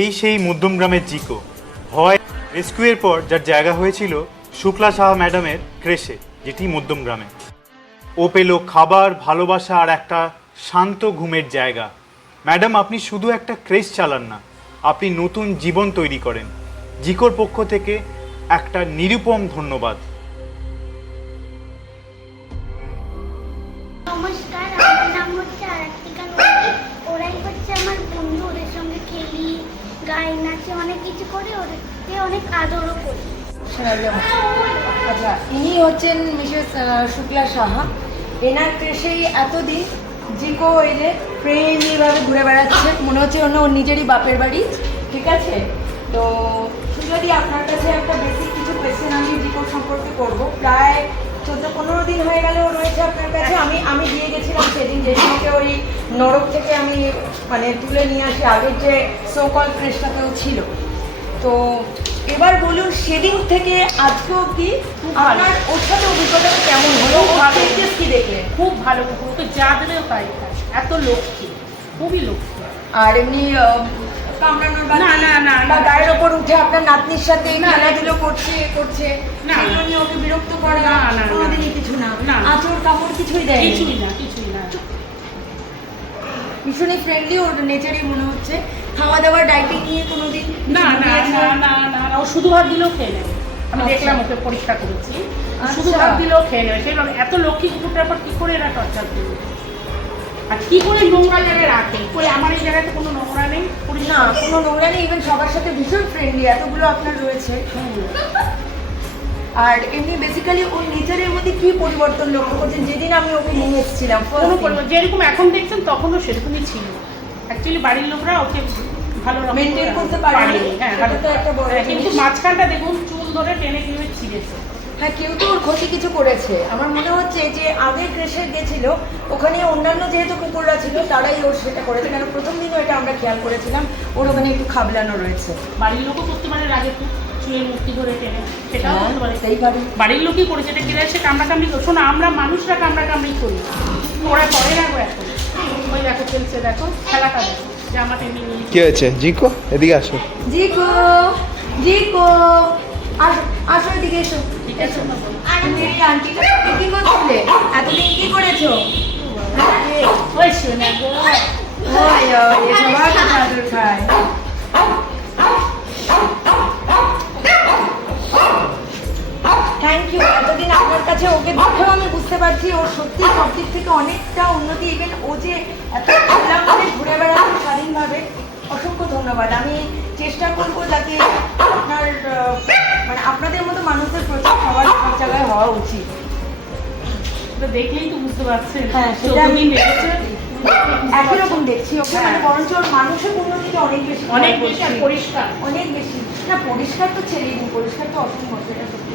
এই সেই মধ্যমগ্রামের জিকো হয় রেস্কিউয়ের পর যার জায়গা হয়েছিল শুক্লা সাহা ম্যাডামের ক্রেশে, যেটি মধ্যমগ্রামে। ও পেল খাবার, ভালোবাসা আর একটা শান্ত ঘুমের জায়গা। ম্যাডাম, আপনি শুধু একটা ক্রেশ চালান না, আপনি নতুন জীবন তৈরি করেন। জিকোর পক্ষ থেকে একটা নিরুপম ধন্যবাদ। নমস্কার, আমার নাম হচ্ছে আরাত্রিকা নন্দী। ওরাই হচ্ছে আমার বন্ধু, ওদের সঙ্গে খেলি, গাই, নাচে, অনেক কিছু করে, ওদেরকে অনেক আদরও করি। আচ্ছা, ইনি হচ্ছেন মিসেস শুক্লা সাহা। এনার ক্রেশেই এতদিন জিকো এই যে প্রেমীভাবে ঘুরে বেড়াচ্ছে, মনে হচ্ছে ওর নিজেরই বাপের বাড়ি। ঠিক আছে, তো যদি আপনার কাছে একটা বেসিক কিছু কোয়েশ্চেন আমি জিকোর সম্পর্কে করব। প্রায় 14-15 দিন হয়ে গেল রয়েছে আপনার কাছে। আমি দিয়ে গেছিলাম সেদিন, যেদিনকে ওই নরক থেকে আমি মানে তুলে নিয়ে আসি, আগের যে সোকল ক্রেশটাতেও ছিল। তো এবার বলুন, সেদিন থেকে আজকে অবধি আপনার ওর সাথে অভিজ্ঞতা কেমন হলো? চেঞ্জেস কি দেখলেন? খুব ভালো কুকুর, ওকে যা দেবেও তাই খায়, এত লক্ষ্মী, খুবই লক্ষ্মী। আর এমনি কামড়ানোর বা না, না, না, বা না। গায়ের ওপর উঠে আপনার নাতনির সাথে না, না। খেলাধুলো করছে না। সেগুলো নিয়ে ওকে বিরক্ত করে না, না, না। কোনোদিনই কিছু না? না। আঁচড় কাপড় কিছুই দেয়? কিছুই না, কিছুই না। ভীষণই ফ্রেন্ডলি ওর নেচারই মনে হচ্ছে। খাওয়া দাওয়া ডাইটিং নিয়ে কোনোদিন না, না, না, না, না, না, ও শুধু ভাত দিলেও খেয়ে নেবে। আমি আচ্ছা। দেখলাম, ওকে পরীক্ষা করেছি, আচ্ছা। শুধু ভাত দিলেও খেয়ে নেবে। সেই এত লক্ষ্মী কুকুরটার পর কি করে এরা টর্চার করবে, আর কি করে নোংরা জায়গায় রাখে? করে আমার এই জায়গায় তো কোনো নোংরা নেই, না, কোনো নোংরা নেই। ইভেন সবার সাথে ভীষণ ফ্রেন্ডলি, এতগুলো আপনার রয়েছে। আর এমনি বেসিক্যালি ওর নেচারের মধ্যে কি পরিবর্তন লক্ষ্য করছেন যেদিন আমি ওকে নিয়ে এসেছিলাম? কোনো পরিবর্তন যেরকম এখন দেখছেন তখনও সেরকমই ছিল। অ্যাকচুয়ালি বাড়ির লোকরা ওকে ভালো রকম Maintain করে করতে পারেনি। হ্যাঁ, সেটা তো একটা বড় হ্যাঁ, কিন্তু জিনিস। মাঝখানটা দেখুন চুল ধরে টেনে কিভাবে ছিঁড়েছে। হ্যাঁ, কেউ তো ওর ক্ষতি কিছু করেছে। আমার মনে হচ্ছে যে আগের ক্রেশে গেছিল, ওখানে অন্যান্য যেহেতু কুকুররা ছিল তারাই ওর সেটা করেছে, কারণ প্রথম দিনও এটা আমরা খেয়াল করেছিলাম, ওর ওখানে একটু খাবলানো রয়েছে। বাড়ির লোকও করতে পারে, রাগে তো চুলের মুক্তি ধরে টেনে, সেটাও করতে পারে। সেই পারি। বাড়ির লোকই করেছে, এটা কেড়ে এসে কামড়াকামড়ি করছো না, আমরা মানুষরা কামড়াকামড়ি করি, ওরা করে না গো এখন। ওই দেখো চলছে, দেখো খেলাটা দেখো, জামা টেনে নিয়ে কি হয়েছে জিকো? এদিকে আসো। জিকো, জিকো, আসো, আসো এদিকে এসো। ঠিক আছে না? তুমি এই আন্টিটা কি করছিলে? এতদিন কি করেছো? ওই শোনা গো, ওই এ সবার কাছে আদর খায়। Thank you. এতদিন আপনার কাছে ওকে দেখেও আমি বুঝতে পারছি ওর সত্যি সব দিক থেকে অনেকটা উন্নতি। ইভেন ও যে এত খোলা করে ঘুরে বেড়াচ্ছে স্বাধীনভাবে, অসংখ্য ধন্যবাদ। আমি চেষ্টা করবো যাতে আপনার মানে আপনাদের মতো মানুষদের প্রচার সবার সব জায়গায় হওয়া উচিত। তো দেখলেই তো বুঝতে পারছেন। হ্যাঁ, সেটা আমি 14 দিন দেখেছে, একই রকম দেখছি ওকে, মানে বরঞ্চ ওর মানুষের উন্নতিটা অনেক বেশি, অনেক বেশি আর পরিষ্কার। অনেক বেশি। না, পরিষ্কার তো ছেড়েই দিন, পরিষ্কার তো অসম্ভব, সেটা সত্যি।